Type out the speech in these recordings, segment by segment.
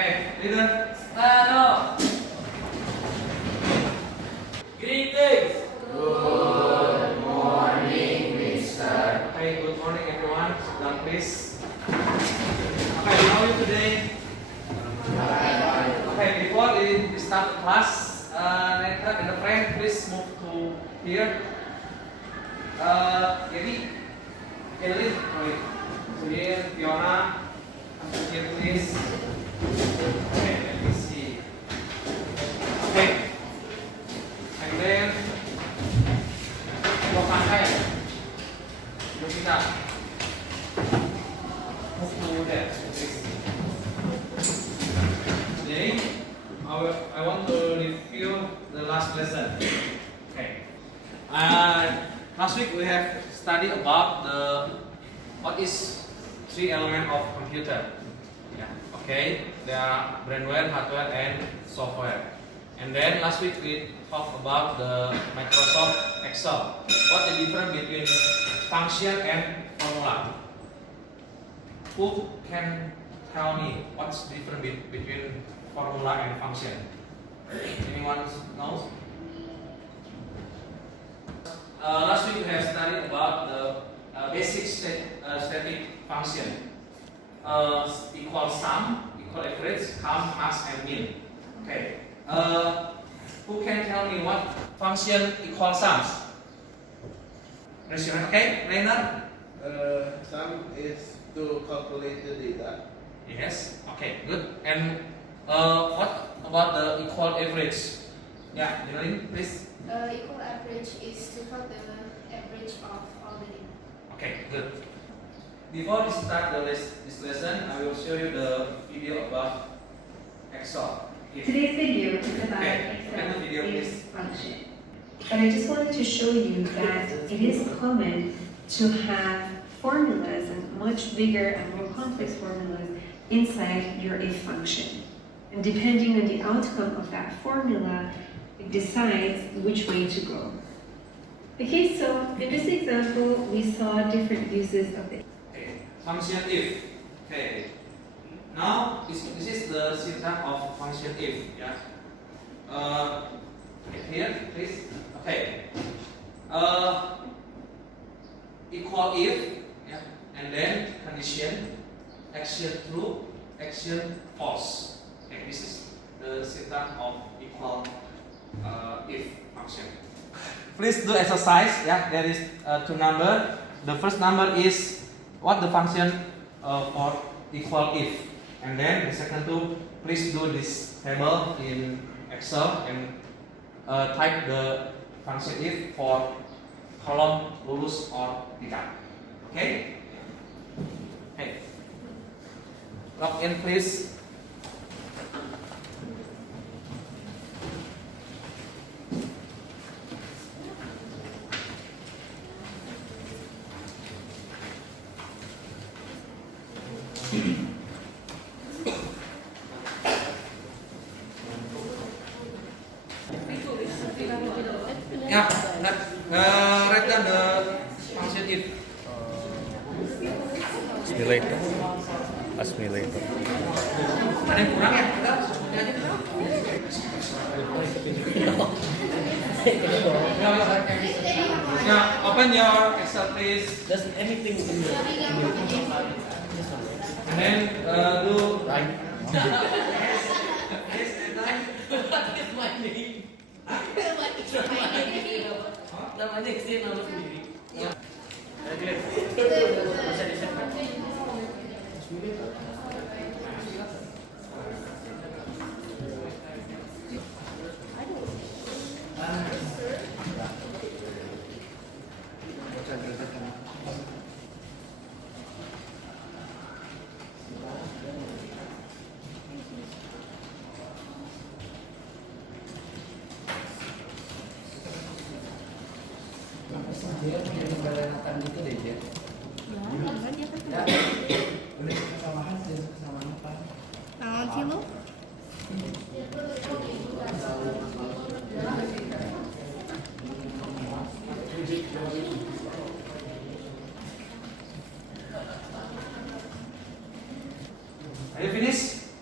Okay, leader, stand up. Greetings. Good morning, Mister. Okay, good morning everyone. Sit down please. Okay, how are you today? Okay, before we start the class, Nathan and a friend, please move to here. Jadi, Elin, here, Fiona, come to here please. Okay, let me see. Okay, and then Lokakai, Yosita, move to there please. Today, I want to review the last lesson. Okay. Last week we have studied about what is three elements of computer. Yeah. Okay. There are brainware, hardware, and software. And then last week we talked about the Microsoft Excel. What the difference between function and formula? Who can tell me what's the difference between formula and function? Anyone knows? Last week we have studied about the basic static function. Equal sum, equal average, count, max, and min. Okay. Who can tell me what function equal sums? Raise your hand. Okay, Rainer? Sum is to calculate the data. Yes. Okay, good. And what about the equal average? Yeah, Janine, please. Equal average is to plot the average of all the data. Okay, good. Before we start this lesson, I will show you the video about Excel. Today's video is about Okay, look at the video, Excel please. if function. But I just wanted to show you that it is common to have formulas and much bigger and more complex formulas inside your if function. And depending on the outcome of that formula, it decides which way to go. Okay, so in this example, we saw different uses of it. Okay, function if. Okay. Now this is the syntax of function if. Yeah. Here, please. Okay. Equal if. Yeah. And then condition. Action true. Action false. Okay. This is the syntax of equal if function. Please do exercise. Yeah. There is two number. The first number is what the function for equal if. And then the second two, please do this table in Excel and type the function if for column lulus or tidak. Okay? Okay. Log in please. Yeah, write down the function if. Ask me later. Ask me later. Ada yang kurang ya? Kita semuanya aja kita. Yeah, open your Excel please. Does anything in the And then do right? yes, What is my name? Namanya Excel nama sendiri. Ya. Bisa disimpan. Dia punya kebenaran gitu deh, Jen. Ya, udah kesamaan sih, kesamaan apa? Kilo? Are you finished?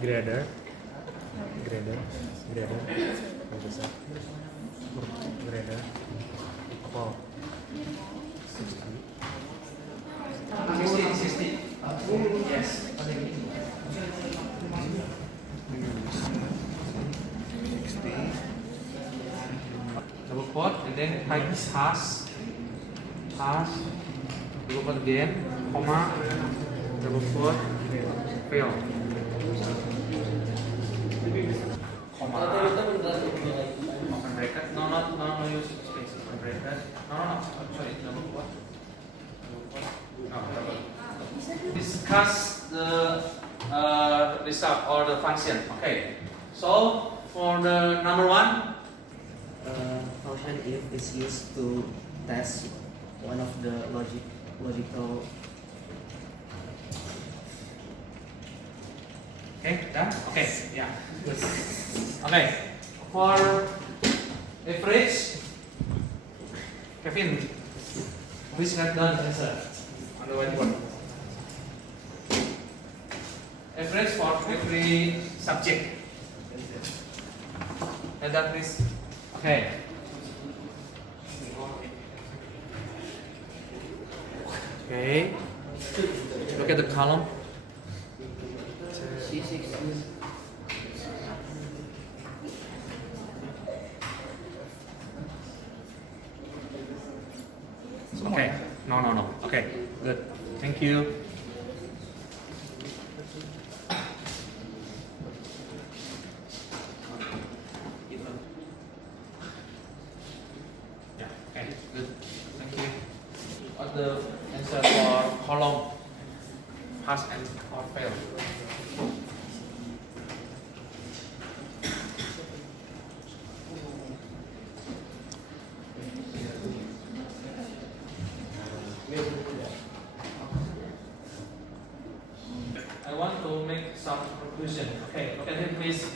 grader, grader, grader, lebih besar, grader, equal 60. 60. Yes. 60. Double quote and then type pass, double quote again, comma, double quote, fail, comma, open bracket, no use space, open bracket, no, sorry, double quote, no, double. Discuss the result or the function. Okay, so for the number one, function if is used to test one of the logical. okay, done. Okay, yeah, good. Okay, for average, Kevin, please write down the answer on the whiteboard. Average for every subject. And that please. Okay. Okay. Look at the column. Okay. No. Okay. Good. Thank you. Yeah. Okay. Good. Thank you. What's the answer for column? Pass and or fail. I want to make some conclusion. Okay, look at it please.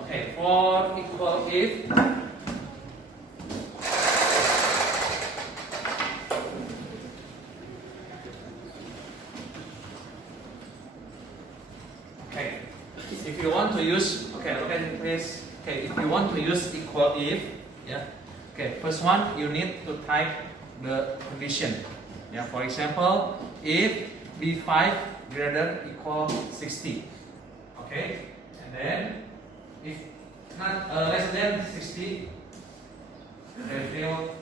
Okay, for equal if. Okay, if you want to use, okay, look at it please. Okay, if you want to use equal if, yeah. Okay, first one you need to type the condition. Yeah, for example, if B5 greater equal 60. Okay, and then if not less than 60, then fail.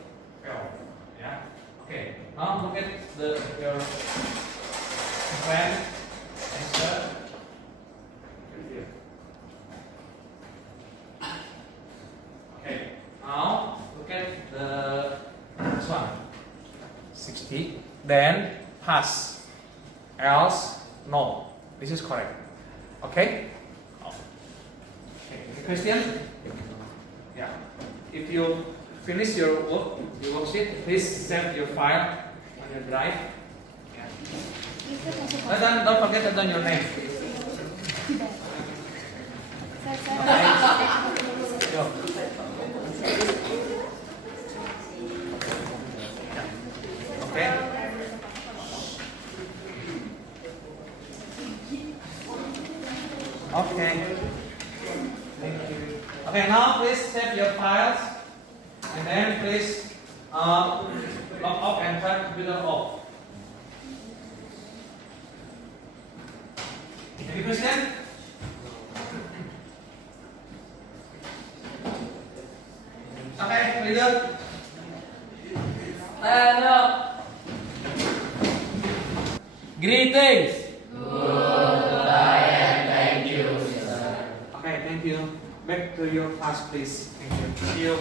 Yeah. Okay. Now look at your friend answer. Okay. Now look at the this one. 60. Then pass. Else no. This is correct. Okay? Okay. Any question? Yeah. If you finish your worksheet, please save your file on your drive. Yeah. And then don't forget to turn your name. Okay. Go. Okay. Okay. Thank you. Okay, now please save your files and then please log off and turn computer off. Any question? Okay, leader. Stand up. Greetings. Okay, thank you. Back to your class, please. Thank you. See you.